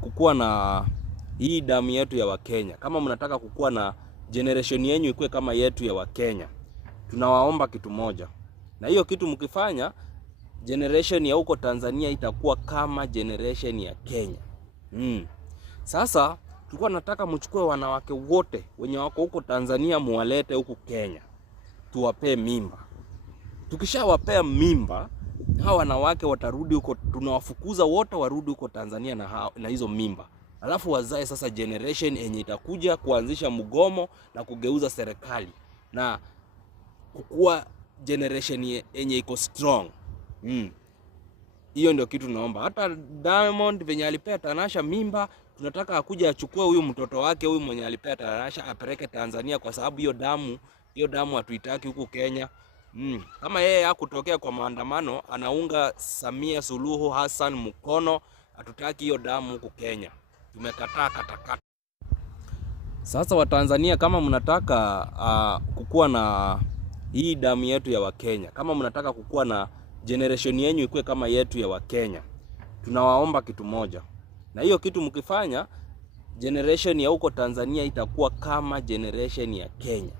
Kukua na hii damu yetu ya Wakenya, kama mnataka kukua na generation yenu ikuwe kama yetu ya Wakenya, tunawaomba kitu moja, na hiyo kitu mkifanya, generation ya huko Tanzania itakuwa kama generation ya Kenya. Sasa tulikuwa nataka mchukue wanawake wote wenye wako huko Tanzania muwalete huku Kenya, tuwapee mimba. Tukishawapea mimba, hawa wanawake watarudi huko, tunawafukuza wote warudi huko Tanzania na hizo mimba. Alafu wazae sasa generation yenye itakuja kuanzisha mgomo na kugeuza serikali na kukua generation yenye iko strong. Hiyo ndio kitu naomba. Hata Diamond venye alipea Tanasha mimba, tunataka akuja achukue huyu mtoto wake huyu mwenye alipea Tanasha apeleke Tanzania, kwa sababu hiyo damu hatuitaki huku Kenya. Kama yeye hakutokea kwa maandamano anaunga Samia Suluhu Hassan mkono, hatutaki hiyo damu huku Kenya. Tumekataa katakata. Sasa Watanzania, kama mnataka kukua na hii damu yetu ya Wakenya, kama mnataka kukua na generation yenu ikuwe kama yetu ya Wakenya, tunawaomba kitu moja, na hiyo kitu mkifanya, generation ya huko Tanzania itakuwa kama generation ya Kenya.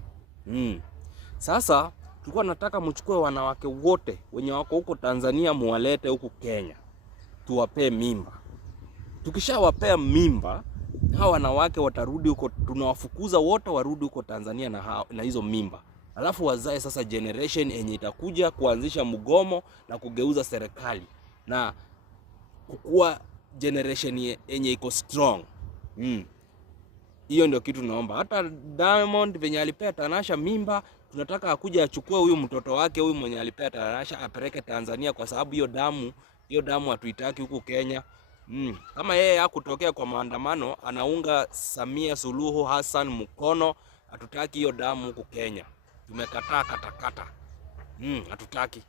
Sasa tulikuwa nataka mchukue wanawake wote wenye wako huko Tanzania muwalete huku Kenya, tuwapee mimba. Tukishawapea mimba, hawa wanawake watarudi huko, tunawafukuza wote warudi huko Tanzania na hizo mimba. Alafu wazae sasa generation yenye itakuja kuanzisha mgomo na kugeuza serikali na kukua generation yenye iko strong. Hiyo ndio kitu naomba. Hata Diamond venye alipea Tanasha mimba, tunataka akuja achukue huyu mtoto wake huyu mwenye alipea Tanasha apeleke Tanzania, kwa sababu hiyo damu hatuitaki huku Kenya. Kama yeye hakutokea kwa maandamano anaunga Samia Suluhu Hassan mkono, hatutaki hiyo damu huku Kenya. Tumekataa katakata. Hatutaki.